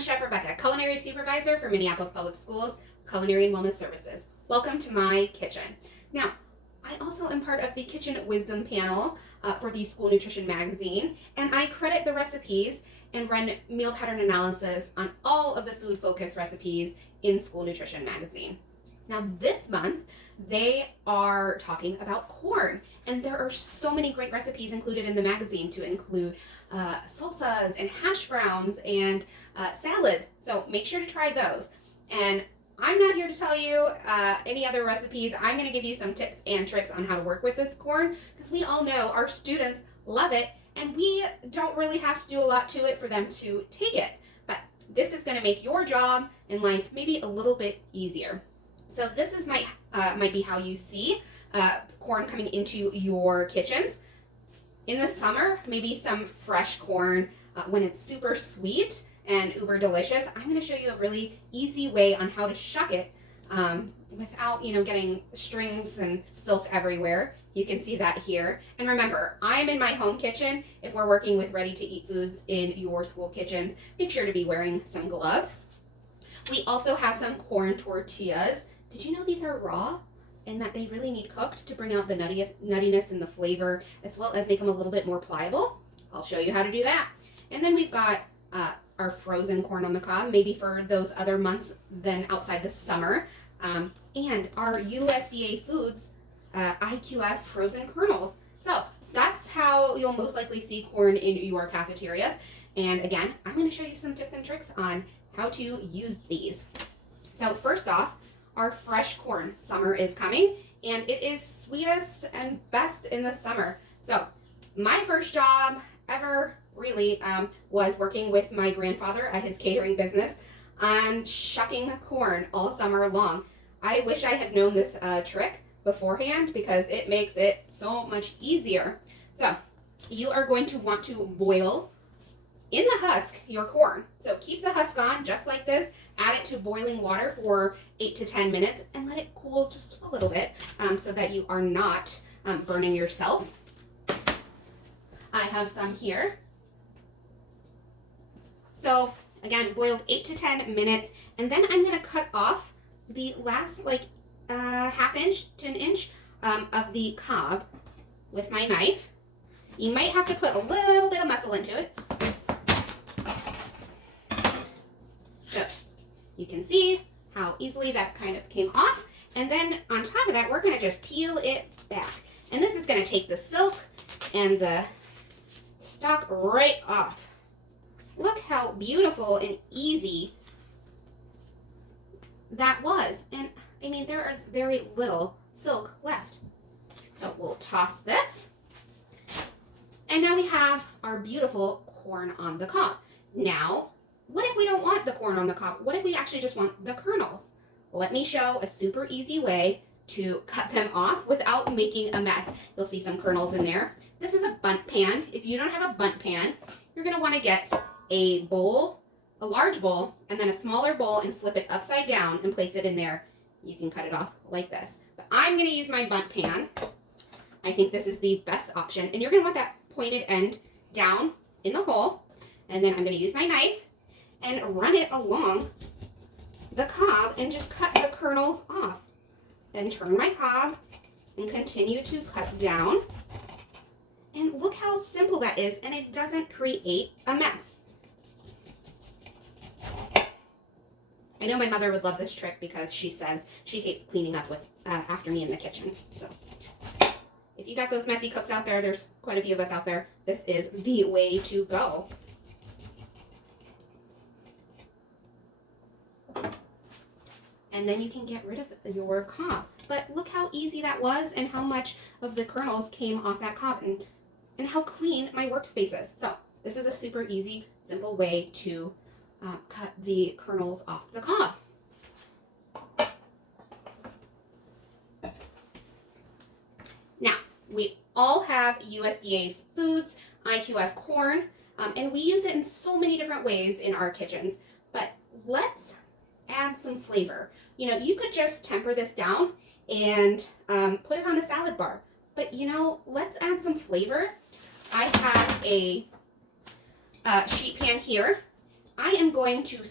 I'm Chef Rebecca, Culinary Supervisor for Minneapolis Public Schools, Culinary and Wellness Services. Welcome to my kitchen. Now, I also am part of the Kitchen Wisdom panel for the School Nutrition Magazine, and I credit the recipes and run meal pattern analysis on all of the food-focused recipes in School Nutrition Magazine. Now this month, they are talking about corn, and there are so many great recipes included in the magazine to include salsas and hash browns and salads, so make sure to try those. And I'm not here to tell you any other recipes. I'm going to give you some tips and tricks on how to work with this corn, because we all know our students love it, and we don't really have to do a lot to it for them to take it. But this is going to make your job in life maybe a little bit easier. So this is might be how you see corn coming into your kitchens. In the summer, maybe some fresh corn when it's super sweet and uber delicious. I'm going to show you a really easy way on how to shuck it without, getting strings and silk everywhere. You can see that here. And remember, I'm in my home kitchen. If we're working with ready-to-eat foods in your school kitchens, make sure to be wearing some gloves. We also have some corn tortillas. Did you know these are raw and that they really need cooked to bring out the nuttiness and the flavor, as well as make them a little bit more pliable? I'll show you how to do that. And then we've got our frozen corn on the cob, maybe for those other months than outside the summer, and our USDA Foods IQF frozen kernels. So that's how you'll most likely see corn in your cafeterias. And again, I'm going to show you some tips and tricks on how to use these. So first off, our fresh corn. Summer is coming, and it is sweetest and best in the summer. So my first job ever really was working with my grandfather at his catering business on shucking corn all summer long. I wish I had known this trick beforehand, because it makes it so much easier. So you are going to want to boil in the husk your corn. So keep the husk on just like this, add it to boiling water for 8 to 10 minutes and let it cool just a little bit so that you are not burning yourself. I have some here. So again, boiled 8 to 10 minutes, and then I'm going to cut off the last half inch to an inch of the cob with my knife. You might have to put a little bit of muscle into it. So you can see how easily that kind of came off. And then on top of that, we're going to just peel it back. And this is going to take the silk and the stalk right off. Look how beautiful and easy that was. And I mean, there is very little silk left. So we'll toss this. And now we have our beautiful corn on the cob. Now, what if we don't want the corn on the cob? What if we actually just want the kernels? Let me show a super easy way to cut them off without making a mess. You'll see some kernels in there. This is a bundt pan. If you don't have a bundt pan, you're going to want to get a bowl, a large bowl, and then a smaller bowl, and flip it upside down and place it in there. You can cut it off like this. But I'm going to use my bundt pan. I think this is the best option. And you're going to want that pointed end down in the hole. And then I'm going to use my knife and run it along the cob and just cut the kernels off. Then turn my cob and continue to cut down. And look how simple that is, and it doesn't create a mess. I know my mother would love this trick because she says she hates cleaning up with after me in the kitchen. So if you got those messy cooks out there, there's quite a few of us out there, this is the way to go. And then you can get rid of your cob. But look how easy that was, and how much of the kernels came off that cob, and how clean my workspace is. So this is a super easy, simple way to cut the kernels off the cob. Now, we all have USDA Foods IQF corn, and we use it in so many different ways in our kitchens. But let's add some flavor. You could just temper this down and put it on a salad bar. But let's add some flavor. I have a sheet pan here. I am going to